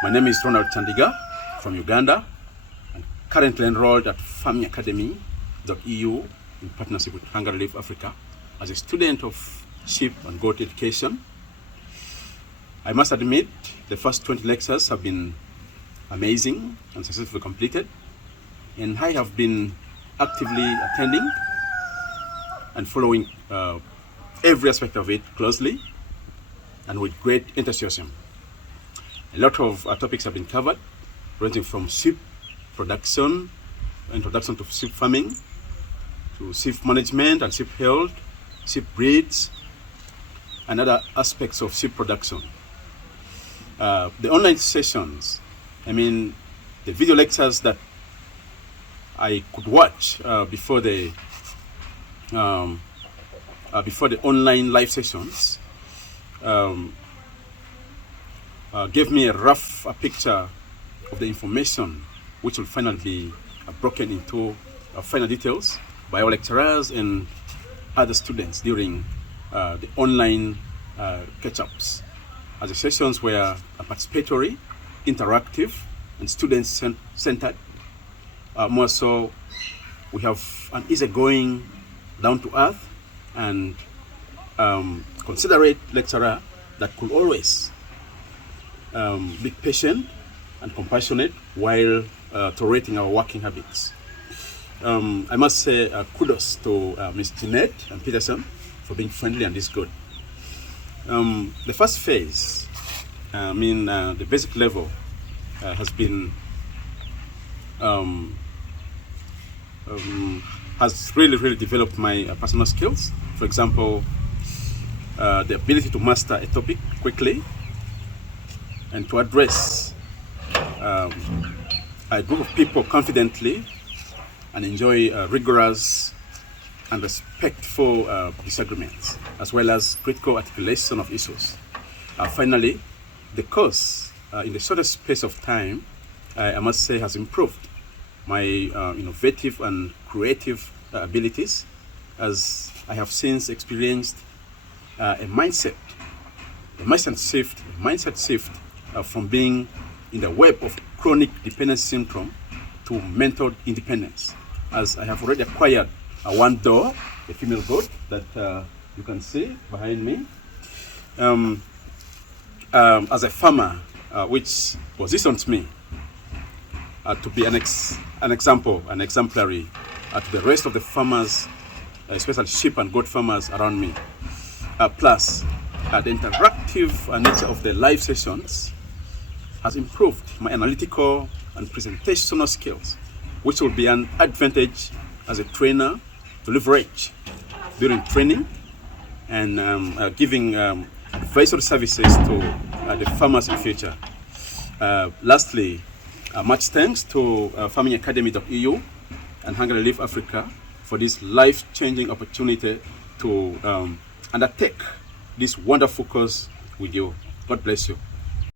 My name is Ronald C from Uganda. I'm currently enrolled at FarmingAcademy.eu in partnership with Hunger Relief Africa as a student of sheep and goat education. I must admit, the first 20 lectures have been amazing and successfully completed, and I have been actively attending and following every aspect of it closely and with great enthusiasm. A lot of topics have been covered, ranging from sheep production, introduction to sheep farming, to sheep management and sheep health, sheep breeds, and other aspects of sheep production. The online sessions, the video lectures that I could watch before the online live sessions gave me a rough picture of the information, which will finally be broken into final details by our lecturers and other students during the online catch-ups. As the sessions were participatory, interactive, and student-centered. More so, we have an easygoing, down-to-earth, and considerate lecturer that could always be patient and compassionate while tolerating our working habits. I must say kudos to Ms. Jeanette and Peterson for being friendly and this good. The first phase, the basic level, has been has really developed my personal skills. For example, the ability to master a topic quickly and to address a group of people confidently and enjoy rigorous and respectful disagreements, as well as critical articulation of issues. Finally, the course, in the shortest space of time, I must say, has improved my innovative and creative abilities, as I have since experienced a mindset shift from being in the web of chronic dependency syndrome to mental independence, as I have already acquired one door, a female goat that you can see behind me, as a farmer, which positions me to be an exemplary to the rest of the farmers, especially sheep and goat farmers around me. Plus, the interactive nature of the live sessions has improved my analytical and presentational skills, which will be an advantage as a trainer to leverage during training and giving advisory services to the farmers in the future. Lastly, much thanks to FarmingAcademy.eu and Hunger Relief Africa for this life-changing opportunity to undertake this wonderful course with you. God bless you.